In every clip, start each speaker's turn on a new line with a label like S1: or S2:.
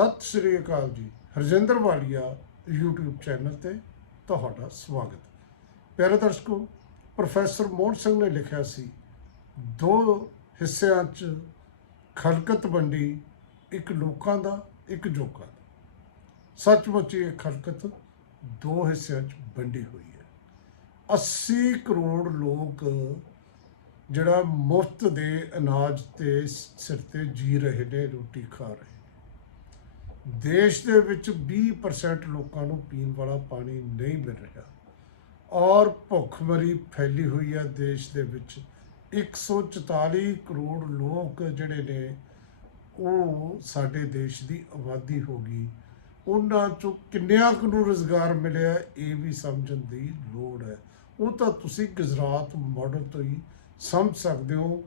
S1: ਸਤਿ ਸ੍ਰੀ ਅਕਾਲ ਜੀ। ਹਰਜਿੰਦਰ ਵਾਲੀਆ YouTube channel ਤੇ ਤੁਹਾਡਾ ਸਵਾਗਤ। ਪਿਆਰੇ ਦਰਸ਼ਕੋ, ਪ੍ਰੋਫੈਸਰ ਮੋਹਨ ਸਿੰਘ ਨੇ ਲਿਖਿਆ ਸੀ, ਦੋ ਹਿੱਸਿਆਂ 'ਚ ਖਲਕਤ ਵੰਡੀ, ਇੱਕ ਲੋਕਾਂ ਦਾ, ਇੱਕ ਜੋਕਾਂ ਦਾ। ਸੱਚਮੁੱਚ ਇਹ ਖਲਕਤ ਦੋ ਹਿੱਸਿਆਂ 'ਚ ਵੰਡੀ ਹੋਈ ਹੈ। 80 ਕਰੋੜ ਲੋਕ ਜਿਹੜਾ ਮੁਫਤ ਦੇ ਅਨਾਜ ਤੇ ਸਿਰ ਤੇ ਜੀ ਰਹੇ ਨੇ, ਰੋਟੀ ਖਾ ਰਹੇ ਦੇਸ਼ ਦੇ ਵਿੱਚ 20% ਲੋਕਾਂ ਨੂੰ ਪੀਣ ਵਾਲਾ ਪਾਣੀ ਨਹੀਂ ਮਿਲ ਰਿਹਾ। ਔਰ ਭੁੱਖਮਰੀ ਫੈਲੀ ਹੋਈ ਹੈ ਦੇਸ਼ ਦੇ ਵਿੱਚ। 144 ਕਰੋੜ ਲੋਕ ਜਿਹੜੇ ਨੇ, ਉਹ ਸਾਡੇ ਦੇਸ਼ ਦੀ ਆਬਾਦੀ ਹੋ ਗਈ। ਉਹਨਾਂ ਚੋਂ ਕਿੰਨਿਆਂ ਕੁ ਨੂੰ ਰੋਜ਼ਗਾਰ ਮਿਲਿਆ, ਇਹ ਵੀ ਸਮਝਣ ਦੀ ਲੋੜ ਹੈ। ਉਹ ਤਾਂ ਤੁਸੀਂ ਗੁਜਰਾਤ ਮਾਡਲ ਤੋਂ ਹੀ ਸਮਝ ਸਕਦੇ ਹੋ।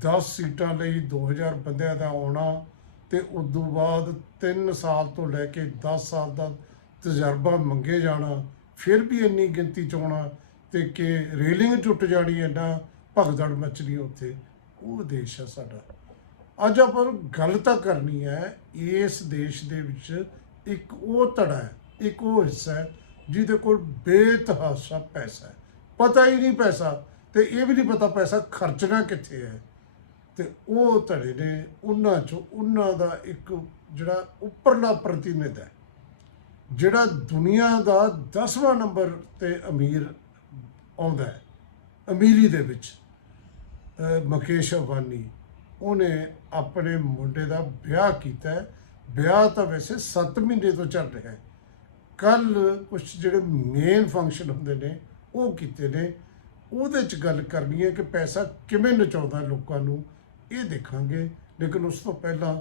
S1: 10 ਸੀਟਾਂ ਲਈ 2000 ਬੰਦਿਆਂ ਦਾ ਆਉਣਾ ਤੇ ਉਸ ਤੋਂ ਬਾਅਦ 3 ਸਾਲ ਤੋਂ ਲੈ ਕੇ 10 ਸਾਲ ਦਾ ਤਜਰਬਾ ਮੰਗੇ ਜਾਣਾ, ਫਿਰ ਵੀ ਇੰਨੀ ਗਿਣਤੀ ਚ ਆਉਣਾ ਤੇ ਕਿ ਰੇਲਿੰਗ ਟੁੱਟ ਜਾਣੀ ਐਨਾ ਭਗਦੜ ਮਚਣੀ ਉੱਥੇ। ਉਹ ਦੇਸ਼ ਹੈ ਸਾਡਾ। ਅੱਜ ਆਪਾਂ ਗੱਲ ਤਾਂ ਕਰਨੀ ਹੈ, ਇਸ ਦੇਸ਼ ਦੇ ਵਿੱਚ ਇੱਕ ਉਹ ਧੜਾ ਹੈ, ਇੱਕ ਉਹ ਹਿੱਸਾ ਹੈ ਜਿਹਦੇ ਕੋਲ ਬੇਤਹਾਸ਼ਾ ਪੈਸਾ ਹੈ। ਪਤਾ ਹੀ ਨਹੀਂ ਪੈਸਾ ਤੇ ਇਹ ਵੀ ਨਹੀਂ ਪਤਾ ਪੈਸਾ ਖਰਚਣਾ ਕਿੱਥੇ ਹੈ। ਤੇ ਉਹ ਧੜੇ ਨੇ ਉਹਨਾਂ ਚੋਂ ਉਹਨਾਂ ਦਾ ਇੱਕ ਜਿਹੜਾ ਉੱਪਰਲਾ ਪ੍ਰਤੀਨਿਧ ਹੈ, ਜਿਹੜਾ ਦੁਨੀਆ ਦਾ 10ਵਾਂ ਨੰਬਰ ਤੇ ਅਮੀਰ ਆਉਂਦਾ ਹੈ, ਅਮੀਰੀ ਦੇ ਵਿੱਚ ਮੁਕੇਸ਼ ਅਬਾਨੀ। ਉਹਨੇ ਆਪਣੇ ਮੁੰਡੇ ਦਾ ਵਿਆਹ ਕੀਤਾ ਵਿਆਹ ਤਾਂ ਵੈਸੇ 7 ਮਹੀਨੇ ਤੋਂ ਚੱਲ ਰਿਹਾ ਹੈ। ਕੱਲ ਕੁਝ ਜਿਹੜੇ ਮੇਨ ਫੰਕਸ਼ਨ ਹੁੰਦੇ ਨੇ, ਉਹ ਕੀਤੇ ਨੇ। ਉਹਦੇ ਚ ਗੱਲ ਕਰਨੀ ਹੈ ਕਿ ਪੈਸਾ ਕਿਵੇਂ ਨਚਾਉਂਦਾ ਲੋਕਾਂ ਨੂੰ ਇਹ ਦੇਖਾਂਗੇ, ਲੇਕਿਨ ਉਸ ਤੋਂ ਪਹਿਲਾਂ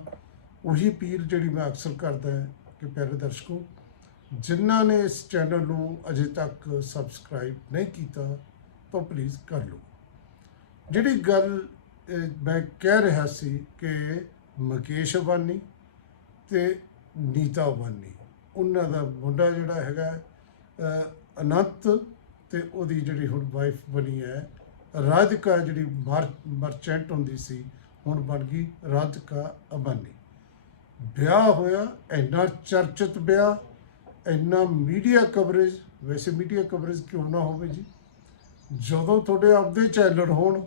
S1: ਉਹੀ ਅਪੀਲ ਜਿਹੜੀ ਮੈਂ ਅਕਸਰ ਕਰਦਾ ਹਾਂ ਕਿ ਪਿਆਰੇ ਦਰਸ਼ਕੋ, ਜਿਨ੍ਹਾਂ ਨੇ ਇਸ ਚੈਨਲ ਨੂੰ ਅਜੇ ਤੱਕ ਸਬਸਕ੍ਰਾਈਬ ਨਹੀਂ ਕੀਤਾ, ਤਾਂ ਪਲੀਜ਼ ਕਰ ਲਓ। ਜਿਹੜੀ ਗੱਲ ਮੈਂ ਕਹਿ ਰਿਹਾ ਸੀ ਕਿ ਮੁਕੇਸ਼ ਅਬਾਨੀ ਤੇ ਨੀਤਾ ਅਬਾਨੀ, ਉਹਨਾਂ ਦਾ ਮੁੰਡਾ ਜਿਹੜਾ ਹੈਗਾ ਅਨੰਤ ਤੇ ਉਹਦੀ ਜਿਹੜੀ ਹੁਣ ਵਾਈਫ ਬਣੀ ਹੈ, ਰਾਧਿਕਾ ਜਿਹੜੀ ਮਰਚੈਂਟ ਹੁੰਦੀ ਸੀ ਹੁਣ ਬਣ ਗਈ ਰਾਧਿਕਾ ਅਬਾਨੀ। ਵਿਆਹ ਹੋਇਆ, ਇੰਨਾ ਚਰਚਿਤ ਵਿਆਹ, ਇੰਨਾ ਮੀਡੀਆ ਕਵਰੇਜ ਵੈਸੇ ਮੀਡੀਆ ਕਵਰੇਜ ਕਿਉਂ ਨਾ ਹੋਵੇ ਜੀ? ਜਦੋਂ ਤੁਹਾਡੇ ਆਪਦੇ ਚੈਨਲ ਹੋਣ,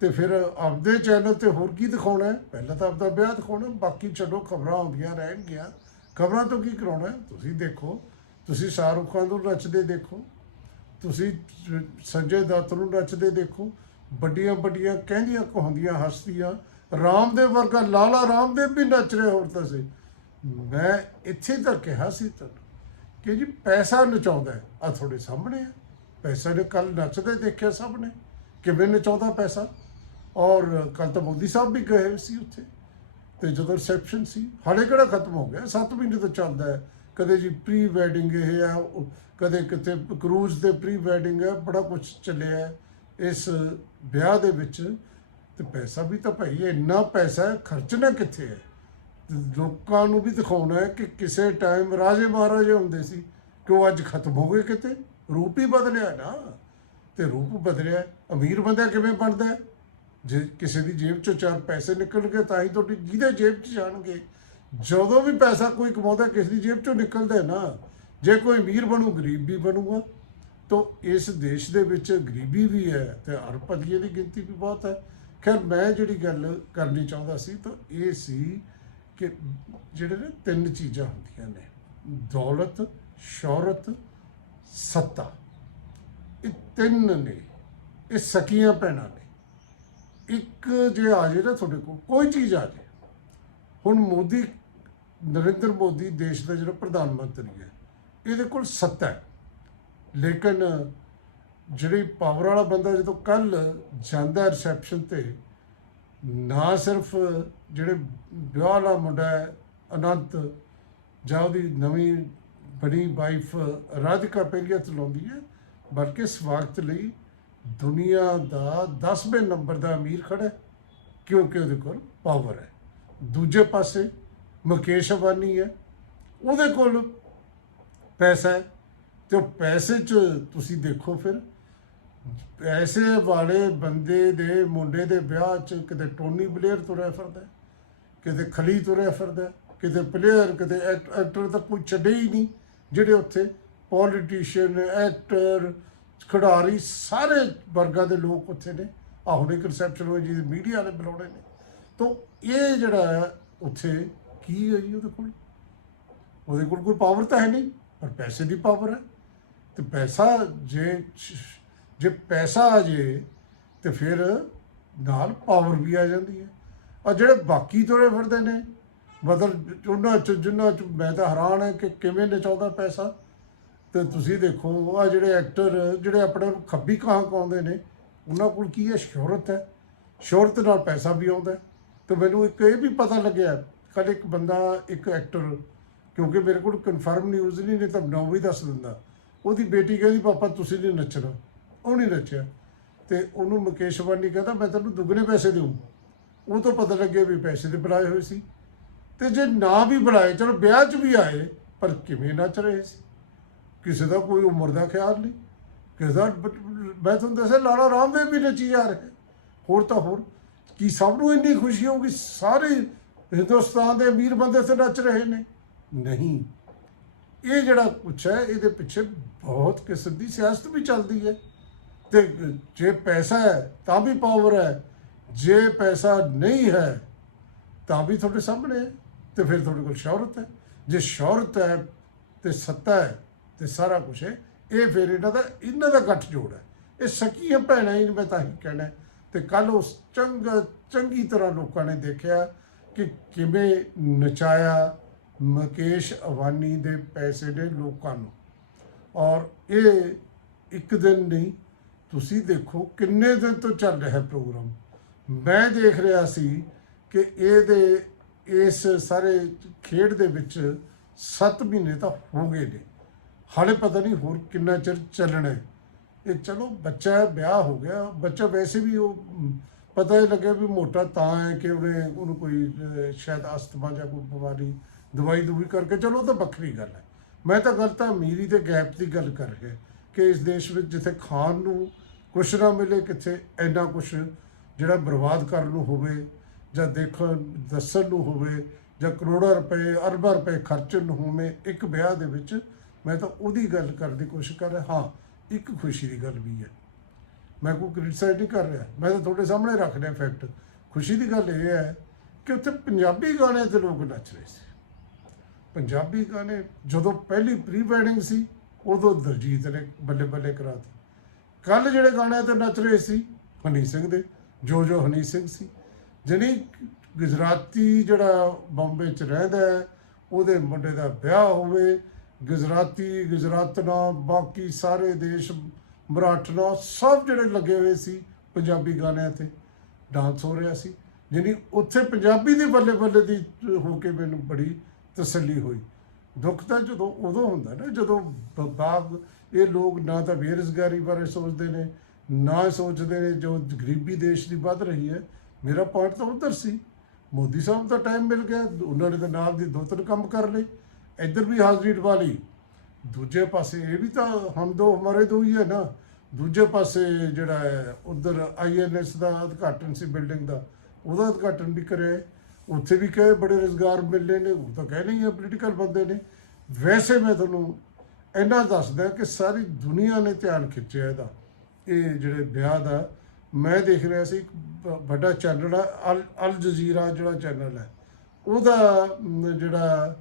S1: ਤੇ ਫਿਰ ਆਪਦੇ ਚੈਨਲ ਤੇ ਹੋਰ ਕੀ ਦਿਖਾਉਣਾ ਪਹਿਲਾਂ ਤਾਂ ਆਪਦਾ ਵਿਆਹ ਦਿਖਾਉਣਾ, ਬਾਕੀ ਚਲੋ ਖਬਰਾਂ ਆਉਂਦੀਆਂ ਰਹਿਣਗੀਆਂ। ਖਬਰਾਂ ਤੋਂ ਕੀ ਕਰਾਉਣਾ ਤੁਸੀਂ ਦੇਖੋ, ਤੁਸੀਂ ਸ਼ਾਹਰੁਖ ਖਾਨ ਨੂੰ ਨੱਚਦੇ ਦੇਖੋ, ਤੁਸੀਂ ਸੰਜੇ ਦੱਤ ਨੂੰ ਨੱਚਦੇ ਦੇਖੋ ਵੱਡੀਆਂ ਵੱਡੀਆਂ ਕਹਿੰਦੀਆਂ ਕਹਾਉਂਦੀਆਂ ਹਸਤੀਆਂ, ਰਾਮਦੇਵ ਵਰਗਾ ਲਾਲਾ ਰਾਮਦੇਵ ਵੀ ਨੱਚ ਰਿਹਾ ਹੋਰ ਤਾਂ ਸੀ। ਮੈਂ ਇੱਥੇ ਤਾਂ ਕਿਹਾ ਸੀ ਤੁਹਾਨੂੰ ਕਿ ਜੀ ਪੈਸਾ ਨਚਾਉਂਦਾ ਹੈ। ਆ ਤੁਹਾਡੇ ਸਾਹਮਣੇ ਆ ਪੈਸਾ ਨੇ ਕੱਲ ਨੱਚਦੇ ਦੇਖਿਆ ਸਭ ਨੇ ਕਿਵੇਂ ਨਚਾਉਂਦਾ ਪੈਸਾ? ਔਰ ਕੱਲ ਤਾਂ ਮੋਦੀ ਸਾਹਿਬ ਵੀ ਗਏ ਸੀ ਉੱਥੇ। ਤੇ ਜਦੋਂ ਰਿਸੈਪਸ਼ਨ ਸੀ, ਹਾਲੇ ਕਿਹੜਾ ਖਤਮ ਹੋ ਗਿਆ? 7 ਮਹੀਨੇ ਤੋਂ ਚੱਲਦਾ ਹੈ। ਕਦੇ ਜੀ ਪ੍ਰੀ ਵੈਡਿੰਗ ਇਹ ਆ ਕਦੇ ਕਿਤੇ ਕਰੂਜ਼ ਤੇ ਪ੍ਰੀ ਵੈਡਿੰਗ ਹੈ, ਬੜਾ ਕੁਝ ਚੱਲਿਆ ਹੈ। ਇਸ ਵਿਆਹ ਦੇ ਵਿੱਚ ਤੇ ਪੈਸਾ ਵੀ ਤਾਂ ਭਾਈ ਇੰਨਾ ਪੈਸਾ ਖਰਚਣਾ ਕਿੱਥੇ ਹੈ? ਲੋਕਾਂ ਨੂੰ ਵੀ ਦਿਖਾਉਣਾ ਹੈ ਕਿ ਕਿਸੇ ਟਾਈਮ ਰਾਜੇ ਮਹਾਰਾਜੇ ਹੁੰਦੇ ਸੀ ਕਿ ਉਹ ਅੱਜ ਖਤਮ ਹੋ ਗਏ ਕਿਤੇ? ਰੂਪ ਹੀ ਬਦਲਿਆ ਨਾ। ਤੇ ਰੂਪ ਬਦਲਿਆ, ਅਮੀਰ ਬੰਦਾ ਕਿਵੇਂ ਬਣਦਾ ਜੇ ਕਿਸੇ ਦੀ ਜੇਬ ਚੋਂ ਚਾਰ ਪੈਸੇ ਨਿਕਲਣਗੇ ਤਾਂ ਹੀ ਤੁਹਾਡੀ ਜਿਹਦੇ ਜੇਬ 'ਚ ਜਾਣਗੇ। ਜਦੋਂ ਵੀ ਪੈਸਾ ਕੋਈ ਕਮਾਉਂਦਾ, ਕਿਸੇ ਦੀ ਜੇਬ 'ਚੋਂ ਨਿਕਲਦਾ ਨਾ। ਜੇ ਕੋਈ ਅਮੀਰ ਬਣੂ, ਗਰੀਬ ਵੀ ਬਣੂਗਾ। ਤਾਂ ਇਸ ਦੇਸ਼ ਦੇ ਵਿੱਚ ਗਰੀਬੀ ਵੀ ਹੈ ਤੇ ਅਰਬਪਤੀਆਂ ਦੀ ਗਿਣਤੀ ਵੀ ਬਹੁਤ ਹੈ। ਖੈਰ, ਮੈਂ ਜਿਹੜੀ ਗੱਲ ਕਰਨੀ ਚਾਹੁੰਦਾ ਸੀ ਤਾਂ ਇਹ ਸੀ ਕਿ ਜਿਹੜੇ ਨੇ ਤਿੰਨ ਚੀਜ਼ਾਂ ਹੁੰਦੀਆਂ ਨੇ। ਦੌਲਤ, ਸ਼ੌਹਰਤ, ਸੱਤਾ। ਇਹ ਤਿੰਨ ਨੇ। ਇਹ ਸਕੀਆਂ ਭੈਣਾਂ ਨੇ। ਇੱਕ ਜੇ ਆ ਜੇ ਨਾ ਤੁਹਾਡੇ ਕੋਲ, ਕੋਈ ਚੀਜ਼ ਆ ਜੇ ਹੁਣ ਮੋਦੀ, ਨਰਿੰਦਰ ਮੋਦੀ ਦੇਸ਼ ਦਾ ਜਿਹੜਾ ਪ੍ਰਧਾਨ ਮੰਤਰੀ ਹੈ, ਇਹਦੇ ਕੋਲ ਸੱਤਾ ਹੈ। ਲੇਕਿਨ ਜਿਹੜੀ ਪਾਵਰ ਵਾਲਾ ਬੰਦਾ ਜਦੋਂ ਕੱਲ ਜਾਂਦਾ ਰਿਸੈਪਸ਼ਨ ਤੇ, ਨਾ ਸਿਰਫ ਜਿਹੜੇ ਵਿਆਹ ਵਾਲਾ ਮੁੰਡਾ ਹੈ, ਅਨੰਤ, ਜਾਂ ਉਹਦੀ ਨਵੀਂ ਬੜੀ ਵਾਈਫ ਰਾਧਿਕਾ ਪਹਿਲੀ ਹੱਥ ਲਾਉਂਦੀ ਹੈ, ਬਲਕਿ ਸਵਾਗਤ ਲਈ ਦੁਨੀਆ ਦਾ 10ਵੇਂ ਨੰਬਰ ਦਾ ਅਮੀਰ ਖੜਾ ਕਿਉਂਕਿ ਉਹਦੇ ਕੋਲ ਪਾਵਰ ਹੈ। ਦੂਜੇ ਪਾਸੇ ਮੁਕੇਸ਼ ਅਬਾਨੀ ਹੈ, ਉਹਦੇ ਕੋਲ ਪੈਸਾ ਹੈ। ਤੇ ਉਹ ਪੈਸੇ 'ਚ ਤੁਸੀਂ ਦੇਖੋ ਫਿਰ। ਪੈਸੇ ਵਾਲੇ ਬੰਦੇ ਦੇ, ਮੁੰਡੇ ਦੇ ਵਿਆਹ 'ਚ ਕਿਤੇ ਟੋਨੀ ਬਲੇਅਰ ਤੁਰਿਆ ਫਿਰਦਾ ਕਿਤੇ ਖਲੀ ਤੁਰਿਆ ਫਿਰਦਾ ਕਿਤੇ ਪਲੇਅਰ ਕਿਤੇ ਐਕ- ਐਕਟਰ ਤਾਂ ਕੋਈ ਛੱਡੇ ਹੀ ਨਹੀਂ, ਜਿਹੜੇ ਉੱਥੇ ਪੋਲੀਟੀਸ਼ੀਅਨ ਐਕਟਰ ਖਿਡਾਰੀ ਸਾਰੇ ਵਰਗਾਂ ਦੇ ਲੋਕ ਉੱਥੇ ਨੇ। ਆਹ ਹੁਣ ਇੱਕ ਰਿਸੈਪਸ਼ਨ ਹੋਈ ਜੀ ਮੀਡੀਆ ਵਾਲੇ ਬੁਲਾਉਣੇ ਨੇ। ਤੋਂ ਇਹ ਜਿਹੜਾ ਹੈ, ਉੱਥੇ ਕੀ ਹੈ ਜੀ ਉਹਦੇ ਕੋਲ? ਉਹਦੇ ਕੋਲ ਕੋਈ ਪਾਵਰ ਤਾਂ ਹੈ ਨਹੀਂ, ਪਰ ਪੈਸੇ ਦੀ ਪਾਵਰ ਹੈ। ਤੇ ਪੈਸਾ ਜੇ ਜੇ ਪੈਸਾ ਆ ਜੇ, ਤੇ ਫਿਰ ਨਾਲ ਪਾਵਰ ਵੀ ਆ ਜਾਂਦੀ ਹੈ। ਆ ਜਿਹੜੇ ਬਾਕੀ ਤੁਰੇ ਫਿਰਦੇ ਨੇ, ਮਤਲਬ ਉਹਨਾਂ ਚ, ਜਿਨ੍ਹਾਂ ਚ ਮੈਂ ਤਾਂ ਹੈਰਾਨ ਹੈ ਕਿ ਕਿਵੇਂ ਨਚਾਉਂਦਾ ਪੈਸਾ। ਤੇ ਤੁਸੀਂ ਦੇਖੋ ਆ ਜਿਹੜੇ ਐਕਟਰ ਜਿਹੜੇ ਆਪਣੇ ਨੂੰ ਖੱਬੀ ਕਾਂ ਕਾਉਂਦੇ ਨੇ, ਉਹਨਾਂ ਕੋਲ ਕੀ ਹੈ? ਸ਼ੋਹਰਤ ਹੈ। ਸ਼ੋਹਰਤ ਨਾਲ ਪੈਸਾ ਵੀ ਆਉਂਦਾ ਹੈ। ਤੇ ਮੈਨੂੰ ਇੱਕ ਇਹ ਵੀ ਪਤਾ ਲੱਗਿਆ ਕੱਲ ਇੱਕ ਬੰਦਾ, ਇੱਕ ਐਕਟਰ ਕਿਉਂਕਿ ਮੇਰੇ ਕੋਲ ਕਨਫਰਮ ਨਿਊਜ਼ ਨਹੀਂ ਨੇ ਤਾਂ ਨੌ ਵੀ ਦੱਸ ਦਿੰਦਾ। ਉਹਦੀ ਬੇਟੀ ਕਹਿੰਦੀ, ਪਾਪਾ, ਤੁਸੀਂ ਨਹੀਂ ਨੱਚਣਾ। ਉਹ ਨਹੀਂ ਨੱਚਿਆ। ਤੇ ਉਹਨੂੰ ਮੁਕੇਸ਼ ਅੰਬਾਨੀ ਕਹਿੰਦਾ, ਮੈਂ ਤੈਨੂੰ ਦੁੱਗਣੇ ਪੈਸੇ ਦੇਊਂ ਉਹ ਤੋਂ ਪਤਾ ਲੱਗਿਆ ਵੀ ਪੈਸੇ ਦੇ ਬੁਲਾਏ ਹੋਏ ਸੀ। ਤੇ ਜੇ ਨਾ ਵੀ ਬੁਲਾਏ ਚਲੋ ਵਿਆਹ 'ਚ ਵੀ ਆਏ, ਪਰ ਕਿਵੇਂ ਨੱਚ ਰਹੇ ਸੀ? ਕਿਸੇ ਦਾ ਕੋਈ ਉਮਰ ਦਾ ਖਿਆਲ ਨਹੀਂ। ਕਿਸੇ ਦਾ ਬ- ਮੈਂ ਤੁਹਾਨੂੰ ਦੱਸਿਆ, ਲਾਲਾ ਰਾਮਦੇਵ ਵੀ ਨੱਚੀ ਜਾ ਰਿਹਾ। ਹੋਰ ਤਾਂ ਹੋਰ, ਕੀ ਸਭ ਨੂੰ ਇੰਨੀ ਖੁਸ਼ੀ ਹੋਊਗੀ? ਸਾਰੇ ਹਿੰਦੁਸਤਾਨ ਦੇ ਅਮੀਰ ਬੰਦੇ ਤੇ ਨੱਚ ਰਹੇ ਨੇ। ਨਹੀਂ। ਇਹ ਜਿਹੜਾ ਕੁਛ ਹੈ, ਇਹਦੇ ਪਿੱਛੇ ਬਹੁਤ ਕਿਸਮ ਦੀ ਸਿਆਸਤ ਵੀ ਚੱਲਦੀ ਹੈ। ਤੇ ਜੇ ਪੈਸਾ ਹੈ, ਤਾਂ ਵੀ ਪਾਵਰ ਹੈ। ਜੇ ਪੈਸਾ ਨਹੀਂ ਹੈ, ਤਾਂ ਵੀ ਤੁਹਾਡੇ ਸਾਹਮਣੇ ਹੈ। ਤੇ ਫਿਰ ਤੁਹਾਡੇ ਕੋਲ ਸ਼ੌਹਰਤ ਹੈ। ਜੇ ਸ਼ੌਹਰਤ ਹੈ ਤੇ ਸੱਤਾ ਹੈ ਤੇ ਸਾਰਾ ਕੁਝ ਹੈ, ਇਹ ਫਿਰ ਇਹਨਾਂ ਦਾ ਇਹਨਾਂ ਦਾ ਗੱਠ ਜੋੜ ਹੈ। ਇਹ ਸਕੀਆਂ ਭੈਣਾਂ ਹੀ ਮੈਂ ਤਾਂ ਹੀ ਕਹਿਣਾ ਹੈ। ਤੇ ਕੱਲ ਉਸ ਚੰਗ, ਚੰਗੀ ਤਰ੍ਹਾਂ ਲੋਕਾਂ ਨੇ ਦੇਖਿਆ ਕਿ ਕਿਵੇਂ ਨਚਾਇਆ ਮੁਕੇਸ਼ ਅਵਾਨੀ ਦੇ ਪੈਸੇ ਨੇ ਲੋਕਾਂ ਨੂੰ। ਔਰ ਇਹ ਇੱਕ ਦਿਨ ਨਹੀਂ, ਤੁਸੀਂ ਦੇਖੋ ਕਿੰਨੇ ਦਿਨ ਤੋਂ ਚੱਲ ਰਿਹਾ ਪ੍ਰੋਗਰਾਮ। ਮੈਂ ਦੇਖ ਰਿਹਾ ਸੀ ਕਿ ਇਹਦੇ, ਇਸ ਸਾਰੇ ਖੇਡ ਦੇ ਵਿੱਚ 7 ਮਹੀਨੇ ਤਾਂ ਹੋ ਗਏ ਨੇ। ਹਾਲੇ ਪਤਾ ਨਹੀਂ ਹੋਰ ਕਿੰਨਾ ਚਿਰ ਚੱਲਣਾ ਇਹ ਚਲੋ ਬੱਚਾ ਵਿਆਹ ਹੋ ਗਿਆ, ਬੱਚਾ ਵੈਸੇ ਵੀ ਉਹ, ਪਤਾ ਹੀ ਲੱਗਿਆ ਵੀ ਮੋਟਾ ਤਾਂ ਹੈ ਕਿ ਉਹਨੇ, ਉਹਨੂੰ ਕੋਈ ਸ਼ਾਇਦ ਅਸਥਮਾ ਜਾਂ ਕੋਈ ਬਿਮਾਰੀ ਦਵਾਈ ਦੂਈ ਕਰਕੇ, ਚਲੋ ਉਹ ਤਾਂ ਵੱਖਰੀ ਗੱਲ ਹੈ। ਮੈਂ ਤਾਂ ਗੱਲ ਤਾਂ ਅਮੀਰੀ ਤੇ ਗੈਪ ਦੀ ਗੱਲ ਕਰ ਰਿਹਾ ਕਿ ਇਸ ਦੇਸ਼ ਵਿੱਚ ਜਿੱਥੇ ਖਾਣ ਨੂੰ ਕੁਛ ਨਾ ਮਿਲੇ, ਕਿੱਥੇ ਇੰਨਾ ਕੁਛ ਜਿਹੜਾ ਬਰਬਾਦ ਕਰਨ ਨੂੰ ਹੋਵੇ ਜਾਂ ਦੇਖਣ, ਦੱਸਣ ਨੂੰ ਹੋਵੇ ਜਾਂ ਕਰੋੜਾਂ ਰੁਪਏ, ਅਰਬਾਂ ਰੁਪਏ ਖਰਚਣ ਨੂੰ ਹੋਵੇ, ਇੱਕ ਵਿਆਹ ਦੇ ਵਿੱਚ ਮੈਂ ਤਾਂ ਉਹਦੀ ਗੱਲ ਕਰਨ ਦੀ ਕੋਸ਼ਿਸ਼ ਕਰ ਰਿਹਾ। ਹਾਂ, ਇੱਕ ਖੁਸ਼ੀ ਦੀ ਗੱਲ ਵੀ ਹੈ। ਮੈਂ ਕੋਈ ਕ੍ਰਿਟਿਸਾਈਜ਼ ਨਹੀਂ ਕਰ ਰਿਹਾ। ਮੈਂ ਤਾਂ ਤੁਹਾਡੇ ਸਾਹਮਣੇ ਰੱਖ ਰਿਹਾ ਫੈਕਟ ਖੁਸ਼ੀ ਦੀ ਗੱਲ ਇਹ ਹੈ ਕਿ ਉੱਥੇ ਪੰਜਾਬੀ ਗਾਣੇ ਤੇ ਲੋਕ ਨੱਚ ਰਹੇ ਸੀ। ਪੰਜਾਬੀ ਗਾਣੇ ਜਦੋਂ ਪਹਿਲੀ ਪ੍ਰੀ ਵੈਡਿੰਗ ਸੀ ਉਦੋਂ ਦਲਜੀਤ ਨੇ ਬੱਲੇ ਬੱਲੇ ਕਰਾਤੀ। ਕੱਲ ਜਿਹੜੇ ਗਾਣੇ ਤੇ ਨੱਚ ਰਹੇ ਸੀ ਹਨੀ ਸਿੰਘ ਦੇ ਜੋ ਜੋ ਹਨੀ ਸਿੰਘ ਸੀ। ਜਣੀ ਗੁਜਰਾਤੀ ਜਿਹੜਾ ਬੰਬੇ ਚ ਰਹਿੰਦਾ ਹੈ, ਉਹਦੇ ਮੁੰਡੇ ਦਾ ਵਿਆਹ ਹੋਵੇ ਗੁਜਰਾਤੀ ਗੁਜਰਾਤਨਾ ਬਾਕੀ ਸਾਰੇ ਦੇਸ਼ ਮਰਾਠਨਾ ਸਭ ਜਿਹੜੇ ਲੱਗੇ ਹੋਏ ਸੀ ਪੰਜਾਬੀ ਗਾਣਿਆਂ ਤੇ ਡਾਂਸ ਹੋ ਰਿਹਾ ਸੀ। ਜਾਣੀ ਉੱਥੇ ਪੰਜਾਬੀ ਦੀ ਬੱਲੇ ਬੱਲੇ ਦੀ ਹੋ ਕੇ ਮੈਨੂੰ ਬੜੀ ਤਸੱਲੀ ਹੋਈ। ਦੁੱਖ ਤਾਂ ਜਦੋਂ ਉਦੋਂ ਹੁੰਦਾ ਨਾ, ਜਦੋਂ ਬ- ਬਾਗ ਇਹ ਲੋਕ ਨਾ ਤਾਂ ਬੇਰੁਜ਼ਗਾਰੀ ਬਾਰੇ ਸੋਚਦੇ ਨੇ, ਨਾ ਸੋਚਦੇ ਨੇ, ਜੋ ਗਰੀਬੀ ਦੇਸ਼ ਦੀ ਵੱਧ ਰਹੀ ਹੈ। ਮੇਰਾ ਪੁਆਇੰਟ ਤਾਂ ਉਧਰ ਸੀ। ਮੋਦੀ ਸਾਹਿਬ ਦਾ ਟਾਈਮ ਮਿਲ ਗਿਆ, ਉਹਨਾਂ ਨੇ ਤਾਂ ਨਾਲ ਦੀ ਦੋ ਤਿੰਨ ਕੰਮ ਕਰ ਲਏ। ਇੱਧਰ ਵੀ ਹਾਜ਼ਰੀ ਲਵਾ ਲਈ। ਦੂਜੇ ਪਾਸੇ ਇਹ ਵੀ ਤਾਂ ਹਮ ਦੋ ਹਮਾਰੇ ਦੋ ਹੀ ਹੈ ਨਾ। ਦੂਜੇ ਪਾਸੇ ਜਿਹੜਾ ਹੈ, ਉਧਰ ਆਈਐਨਐਸ ਦਾ ਉਦਘਾਟਨ ਸੀ, ਬਿਲਡਿੰਗ ਦਾ, ਉਹਦਾ ਉਦਘਾਟਨ ਵੀ ਕਰਿਆ ਉੱਥੇ ਵੀ ਕਹੇ ਬੜੇ ਰੋਜ਼ਗਾਰ ਮਿਲਨੇ ਨੇ, ਉਹ ਤਾਂ ਕਹਿ ਨਹੀਂ ਹੈ ਪੋਲੀਟੀਕਲ ਬੰਦੇ ਨੇ। ਵੈਸੇ ਮੈਂ ਤੁਹਾਨੂੰ ਇੰਨਾ ਦੱਸਦਾ ਕਿ ਸਾਰੀ ਦੁਨੀਆ ਨੇ ਧਿਆਨ ਖਿੱਚਿਆ ਇਹਦਾ। ਇਹ ਜਿਹੜੇ ਵਿਆਹ ਦਾ, ਮੈਂ ਦੇਖ ਰਿਹਾ ਸੀ ਇੱਕ ਵੱਡਾ ਚੈਨਲ ਆ, ਅਲ ਅਲ ਜਜ਼ੀਰਾ ਜਿਹੜਾ ਚੈਨਲ ਹੈ। ਉਹਦਾ ਜਿਹੜਾ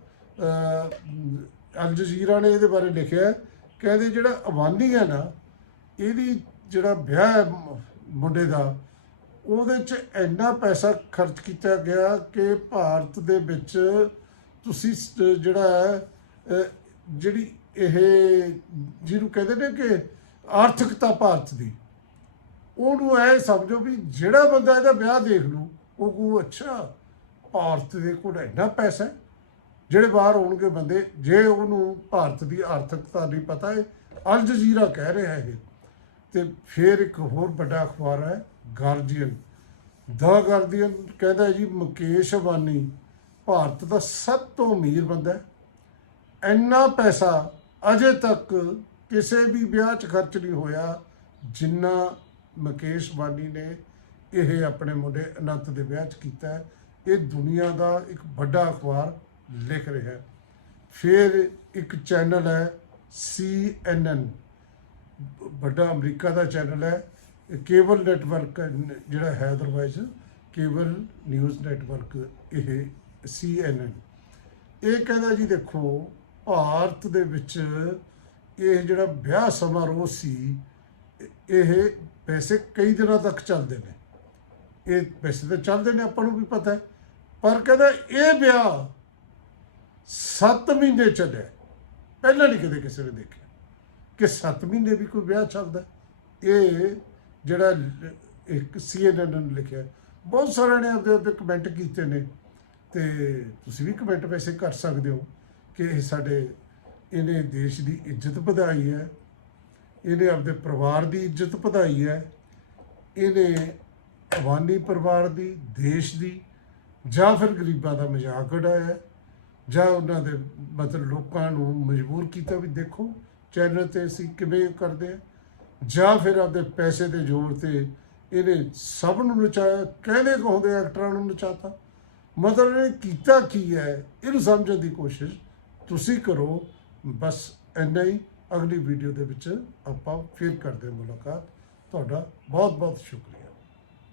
S1: ਅਲ ਜਜ਼ੀਰਾ ਨੇ ਇਹਦੇ ਬਾਰੇ ਲਿਖਿਆ ਕਹਿੰਦੇ ਜਿਹੜਾ ਅਵਾਨੀ ਹੈ ਨਾ, ਇਹਦੀ ਜਿਹੜਾ ਵਿਆਹ ਹੈ ਮੁੰਡੇ ਦਾ ਉਹਦੇ ਚ ਇੰਨਾ ਪੈਸਾ ਖਰਚ ਕੀਤਾ ਗਿਆ ਕਿ ਭਾਰਤ ਦੇ ਵਿੱਚ ਤੁਸੀਂ ਜਿਹੜਾ ਹੈ ਜਿਹੜੀ ਇਹ, ਜਿਹਨੂੰ ਕਹਿੰਦੇ ਨੇ ਕਿ ਆਰਥਿਕਤਾ ਭਾਰਤ ਦੀ, ਉਹਨੂੰ ਐ ਸਮਝੋ ਵੀ ਜਿਹੜਾ ਬੰਦਾ ਇਹਦਾ ਵਿਆਹ ਦੇਖ ਲੂ ਉਹ ਕਹੂ, ਅੱਛਾ, ਭਾਰਤ ਦੇ ਕੋਲ ਇੰਨਾ ਪੈਸਾ ਜਿਹੜੇ ਬਾਹਰ ਆਉਣਗੇ ਬੰਦੇ, ਜੇ ਉਹਨੂੰ ਭਾਰਤ ਦੀ ਆਰਥਿਕਤਾ ਨਹੀਂ ਪਤਾ ਹੈ, ਅਲ ਜਜ਼ੀਰਾ ਕਹਿ ਰਿਹਾ ਇਹ, ਤੇ ਫਿਰ ਇੱਕ ਹੋਰ ਵੱਡਾ ਅਖਬਾਰ ਹੈ ਗਾਰਡੀਅਨ। ਦਾ ਗਾਰਡੀਅਨ ਕਹਿੰਦਾ ਜੀ, ਮੁਕੇਸ਼ ਅਬਾਨੀ ਭਾਰਤ ਦਾ ਸਭ ਤੋਂ ਅਮੀਰ ਬੰਦਾ ਹੈ। ਇੰਨਾ ਪੈਸਾ ਅਜੇ ਤੱਕ ਕਿਸੇ ਵੀ ਵਿਆਹ 'ਚ ਖਰਚ ਨਹੀਂ ਹੋਇਆ ਜਿੰਨਾ ਮੁਕੇਸ਼ ਬਾਨੀ ਨੇ ਇਹ ਆਪਣੇ ਮੁੰਡੇ ਅਨੰਤ ਦੇ ਵਿਆਹ 'ਚ ਕੀਤਾ ਹੈ। ਇਹ ਦੁਨੀਆ ਦਾ ਇੱਕ ਵੱਡਾ ਅਖਬਾਰ ਲਿਖ ਰਿਹਾ ਹੈ। ਫਿਰ ਇੱਕ ਚੈਨਲ ਹੈ CNN ਵੱਡਾ ਅਮਰੀਕਾ ਦਾ ਚੈਨਲ ਹੈ। ਕੇਬਲ ਨੈਟਵਰਕ ਜਿਹੜਾ ਹੈ ਅਦਰਵਾਈਜ਼ ਕੇਬਲ ਨਿਊਜ਼ ਨੈਟਵਰਕ ਇਹ CNN ਇਹ ਕਹਿੰਦਾ ਜੀ ਦੇਖੋ, ਭਾਰਤ ਦੇ ਵਿੱਚ ਇਹ ਜਿਹੜਾ ਵਿਆਹ ਸਮਾਰੋਹ ਸੀ, ਇਹ ਵੈਸੇ ਕਈ ਦਿਨਾਂ ਤੱਕ ਚੱਲਦੇ ਨੇ। ਇਹ ਵੈਸੇ ਤਾਂ ਚੱਲਦੇ ਨੇ, ਆਪਾਂ ਨੂੰ ਵੀ ਪਤਾ ਹੈ। ਪਰ ਕਹਿੰਦਾ ਇਹ ਵਿਆਹ 7 ਮਹੀਨੇ ਚੱਲਿਆ ਪਹਿਲਾਂ ਨਹੀਂ ਕਦੇ ਕਿਸੇ ਨੇ ਦੇਖਿਆ ਕਿ 7 ਮਹੀਨੇ ਵੀ ਕੋਈ ਵਿਆਹ ਚੱਲਦਾ ਇਹ ਜਿਹੜਾ ਲ- ਇੱਕ CNN ਨੇ ਲਿਖਿਆ ਬਹੁਤ ਸਾਰਿਆਂ ਨੇ ਆਪਦੇ ਆਪਦੇ ਕਮੈਂਟ ਕੀਤੇ ਨੇ ਤੇ ਤੁਸੀਂ ਵੀ ਕਮੈਂਟ ਵੈਸੇ ਕਰ ਸਕਦੇ ਹੋ ਕਿ ਇਹ ਸਾਡੇ, ਇਹਨੇ ਦੇਸ਼ ਦੀ ਇੱਜ਼ਤ ਵਧਾਈ ਹੈ, ਇਹਨੇ ਆਪਦੇ ਪਰਿਵਾਰ ਦੀ ਇੱਜ਼ਤ ਵਧਾਈ ਹੈ, ਇਹਨੇ ਅਵਾਨੀ ਪਰਿਵਾਰ ਦੀ, ਦੇਸ਼ ਦੀ ਜਾਂ ਫਿਰ ਗਰੀਬਾਂ ਦਾ ਮਜ਼ਾਕ ਉਡਾਇਆ ਜਾਂ ਉਹਨਾਂ ਦੇ ਮਤਲਬ ਲੋਕਾਂ ਨੂੰ ਮਜਬੂਰ ਕੀਤਾ ਵੀ ਦੇਖੋ, ਚੈਨਲ ਤੇ ਅਸੀਂ ਕਿਵੇਂ ਕਰਦੇ ਆ ਜਾਂ ਫਿਰ ਆਪਦੇ ਪੈਸੇ ਦੇ ਜ਼ੋਰ ਤੇ ਇਹਨੇ ਸਭ ਨੂੰ ਨਚਾਇਆ, ਕਹਿੰਦੇ ਕਹੁੰਦੇ ਐਕਟਰਾਂ ਨੂੰ ਨਚਾਤਾ। ਮਤਲਬ ਇਹਨੇ ਕੀਤਾ ਕੀ ਹੈ? ਇਹਨੂੰ ਸਮਝਣ ਦੀ ਕੋਸ਼ਿਸ਼ ਤੁਸੀਂ ਕਰੋ। ਬਸ ਇੰਨਾ ਹੀ। ਅਗਲੀ ਵੀਡੀਓ ਦੇ ਵਿੱਚ ਆਪਾਂ ਫਿਰ ਕਰਦੇ ਮੁਲਾਕਾਤ। ਤੁਹਾਡਾ ਬਹੁਤ ਬਹੁਤ ਸ਼ੁਕਰੀਆ।